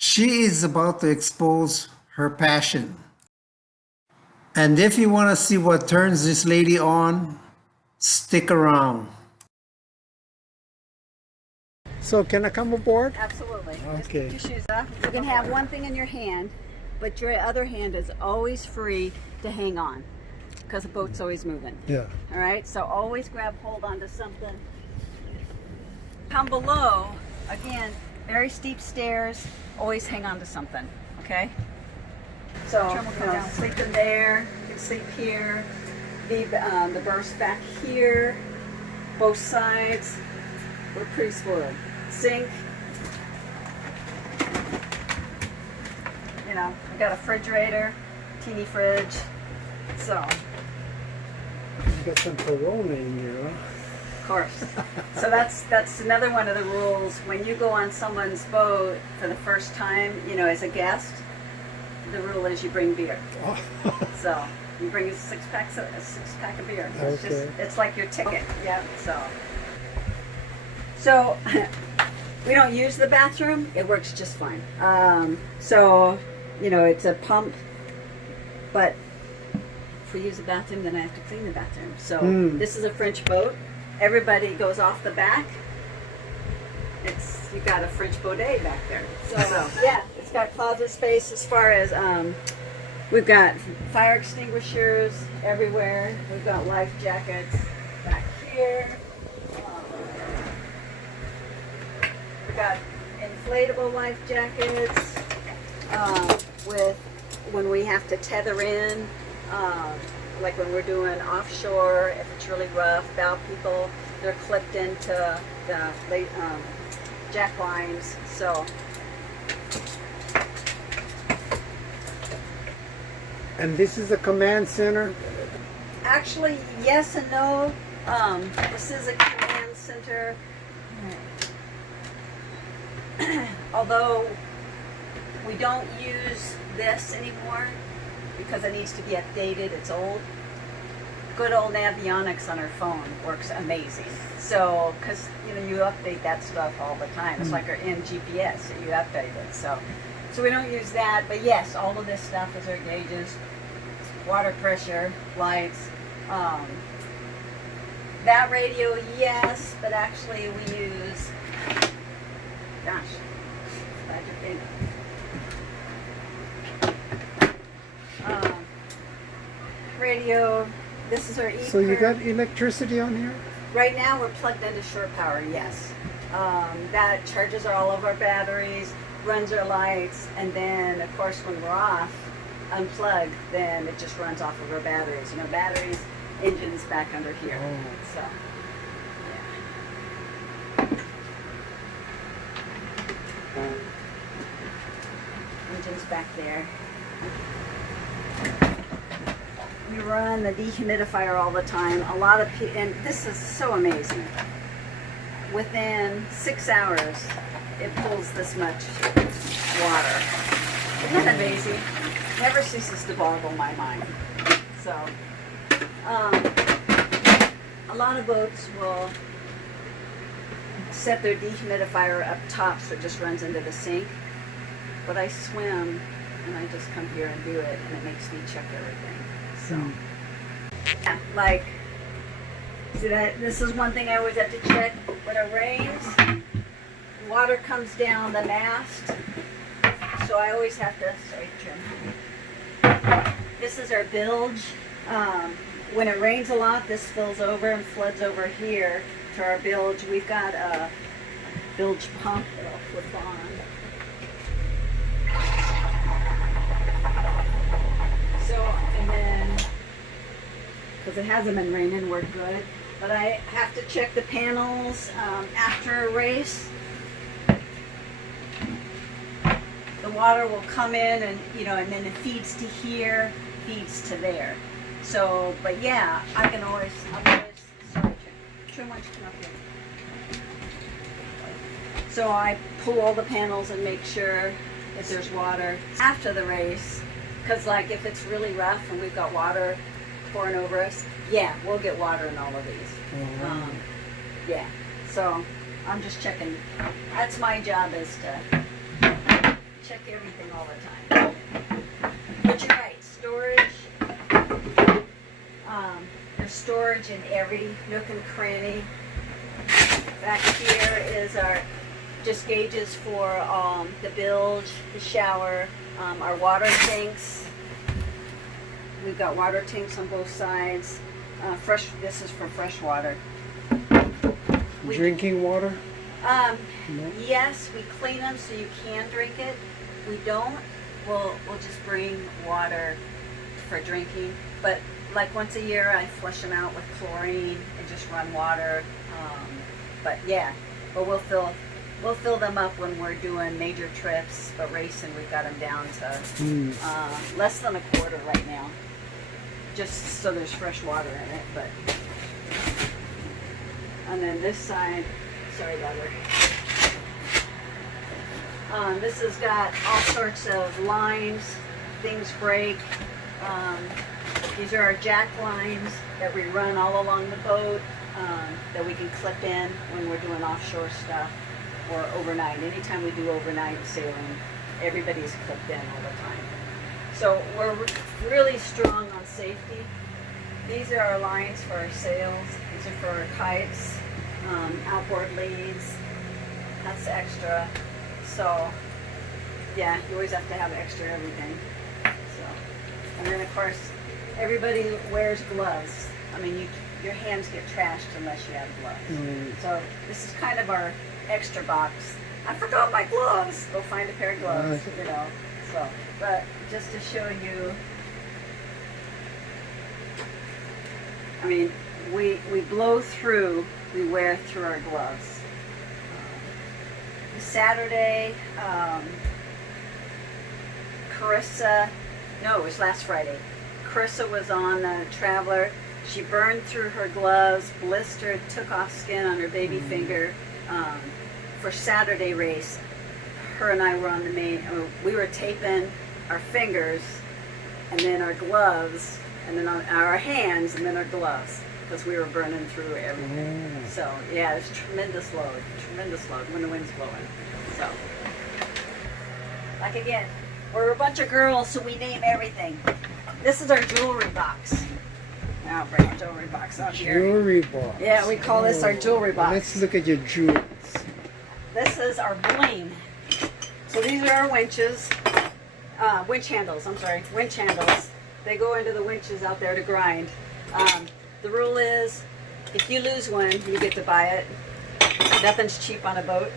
She is about to expose her passion. And if you want to see what turns this lady on, stick around. So can I come aboard? Absolutely. Just Okay. put your shoes off. You can have one thing in your hand, but your other hand is always free to hang on because the boat's always moving. Yeah. All right, so always grab hold onto something. Come below, again, very steep stairs, always hang on to something, okay? So, sleep in there, you can sleep here, leave the berths back here, both sides. We're pretty spoiled. Sink. You know, we got a refrigerator, teeny fridge. So, You got some Corona in there, huh? of course. So that's another one of the rules. When you go on someone's boat for the first time, you know, as a guest, the rule is you bring beer. Oh. So you bring a six pack of beer. So it's Okay. it's like your ticket. Yeah. So we don't use the bathroom. It works just fine. So you know, it's a pump, but if we use the bathroom, then I have to clean the bathroom. So this is a French boat. Everybody goes off the back. You got a French bidet back there. So yeah, it's got closet space as far as we've got fire extinguishers everywhere. We've got life jackets back here. We've got inflatable life jackets with when we have to tether in. Like when we're doing offshore, if it's really rough, bow people, they're clipped into the jack lines. So, And this is the command center? actually, yes and no. This is a command center. Although we don't use this anymore because it needs to be updated. It's old. Good old avionics on our phone works amazing. So, because you know you update that stuff all the time. It's like our in GPS, so you update it. So we don't use that. But yes, all of this stuff is our gauges, water pressure, lights. That radio, yes, but actually we use. Gosh, glad you're in. Radio. This is our e. So you got electricity on here? Right now we're plugged into shore power, yes. That charges all of our batteries, runs our lights, and then of course when we're off, unplugged, then it just runs off of our batteries. You know, batteries, engines back under here. Oh. So, yeah. Engines back there. We run the dehumidifier all the time. A lot of people, and this is so amazing. Within 6 hours, it pulls this much water. Isn't that amazing? Never ceases to boggle my mind. So, a lot of boats will set their dehumidifier up top so it just runs into the sink. But I swim, and I just come here and do it, and it makes me check everything. So, yeah, like, see that, this is one thing I always have to check. When it rains, water comes down the mast, so I always have to, sorry, trim. This is our bilge. When it rains a lot, this fills over and floods over here to our bilge. We've got a bilge pump that I'll flip on. So, and then, because it hasn't been raining, we're good. But I have to check the panels after a race. The water will come in and, you know, and then it feeds to here, feeds to there. So, but yeah, I can always, sorry, Trim, why don't you come up here? So I pull all the panels and make sure if there's water after the race. Because like if it's really rough and we've got water pouring over us, yeah, we'll get water in all of these. Oh. Yeah, so I'm just checking. That's my job, is to check everything all the time. But you're right, storage. There's storage in every nook and cranny. Back here is our just gauges for the bilge, the shower, our water tanks. We've got water tanks on both sides. This is for fresh water. Drinking water? No? Yes, we clean them so you can drink it. We don't. We'll just bring water for drinking. But like once a year, I flush them out with chlorine and just run water. But yeah, but we'll fill them up when we're doing major trips. But racing, we've got them down to less than a quarter right now, just so there's fresh water in it. But and then this side, sorry about it. This has got all sorts of lines. Things break. These are our jack lines that we run all along the boat that we can clip in when we're doing offshore stuff or overnight. Anytime we do overnight sailing, everybody's clipped in all the time. So we're really strong on safety. These are our lines for our sails. These are for our kites, outboard leads. That's extra. So yeah, you always have to have extra everything. So, and then of course, everybody wears gloves. I mean, your hands get trashed unless you have gloves. So this is kind of our extra box. I forgot my gloves. Go find a pair of gloves, you know. So, but just to show you, I mean, we blow through, we wear through our gloves. Saturday, it was last Friday. Carissa was on the Traveler. She burned through her gloves, blistered, took off skin on her baby finger. For Saturday race, her and I were on the main, we were taping our fingers and then our gloves and then on our hands and then our gloves because we were burning through everything. So yeah, it's tremendous load when the wind's blowing. So, like again, we're a bunch of girls, so we name everything. This is our jewelry box. Now I'll bring our jewelry box out here. Jewelry box. Yeah, we call this our jewelry box. Let's look at your jewels. This is our bling. So these are our winches, winch handles. Winch handles. They go into the winches out there to grind. The rule is, if you lose one, you get to buy it. Nothing's cheap on a boat.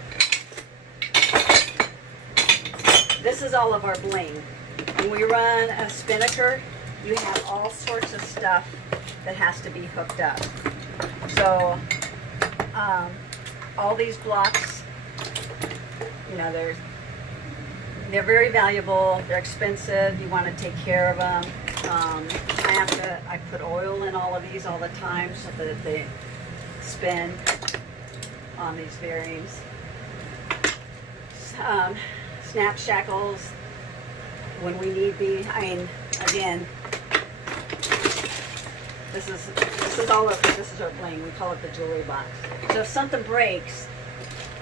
This is all of our bling. When we run a spinnaker, you have all sorts of stuff that has to be hooked up. So all these blocks, you know, they're very valuable. They're expensive. You want to take care of them. I put oil in all of these all the time so that they spin on these bearings. Snap shackles when we need be. I mean, again, this is our bling. We call it the jewelry box. So if something breaks,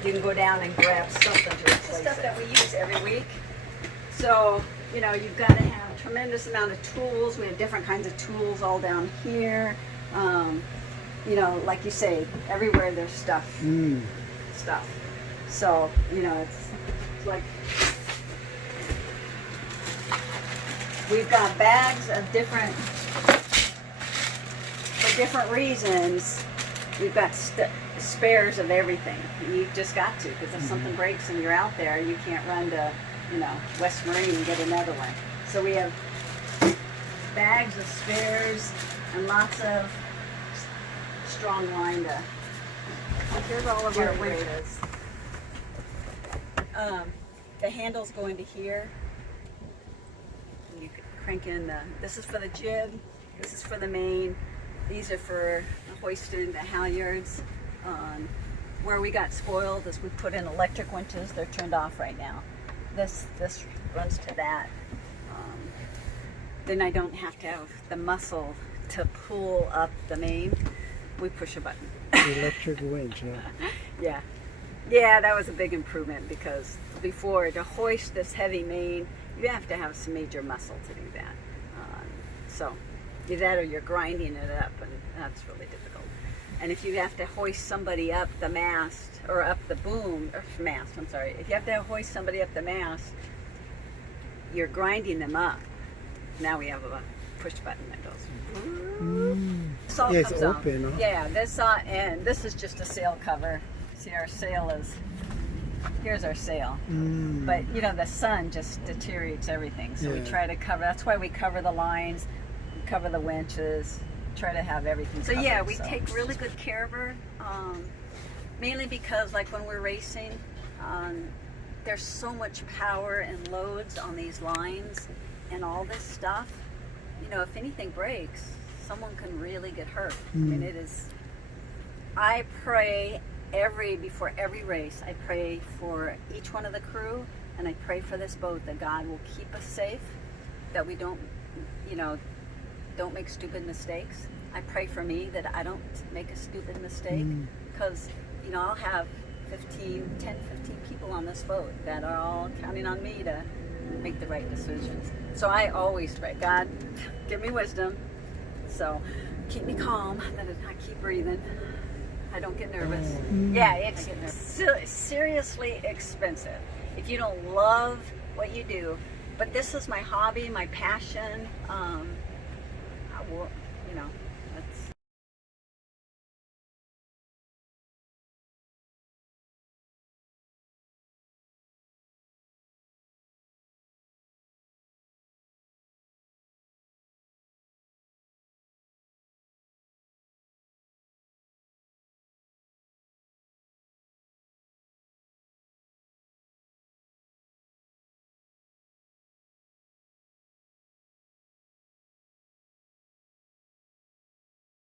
you can go down and grab something to replace it. This is stuff that we use every week. So, you know, you've got to have a tremendous amount of tools. We have different kinds of tools all down here. You know, like you say, everywhere there's stuff. Stuff. So, you know, it's like we've got bags of for different reasons. We've got spares of everything. You've just got to, because if something breaks and you're out there, you can't run to, you know, West Marine and get another one. So we have bags of spares and lots of strong line to. Here's all of our winches. The handles go into here. You can crank in this is for the jib, this is for the main, these are for hoisting the halyards. Where we got spoiled is we put in electric winches. They're turned off right now. This runs to that. Then I don't have to have the muscle to pull up the main. We push a button. Electric winch, huh? Yeah. Yeah, that was a big improvement because before, to hoist this heavy main, you have to have some major muscle to do that. So either that or you're grinding it up, and that's really difficult. And if you have to hoist somebody up the mast or up the boom or mast, I'm sorry, if you have to hoist somebody up the mast, you're grinding them up. Now we have a push button that goes. Salt Yeah, it's comes out. open, huh? Yeah, this and this is just a sail cover. See, our sail is, here's our sail. But you know, the sun just deteriorates everything. So we Yeah. try to cover, that's why we cover the lines, we cover the winches, try to have everything covered. So yeah, we take really good care of her. Mainly because like when we're racing, there's so much power and loads on these lines and all this stuff. You know, if anything breaks, someone can really get hurt. I mean, it is, I pray before every race, I pray for each one of the crew, and I pray for this boat that God will keep us safe, that we don't, you know, don't make stupid mistakes. I pray for me that I don't make a stupid mistake, because, you know, I'll have 10, 15 people on this boat that are all counting on me to make the right decisions. So I always pray, God, give me wisdom. So keep me calm, that I keep breathing. I don't get nervous. Yeah, it's seriously expensive if you don't love what you do. But this is my hobby, my passion. You know,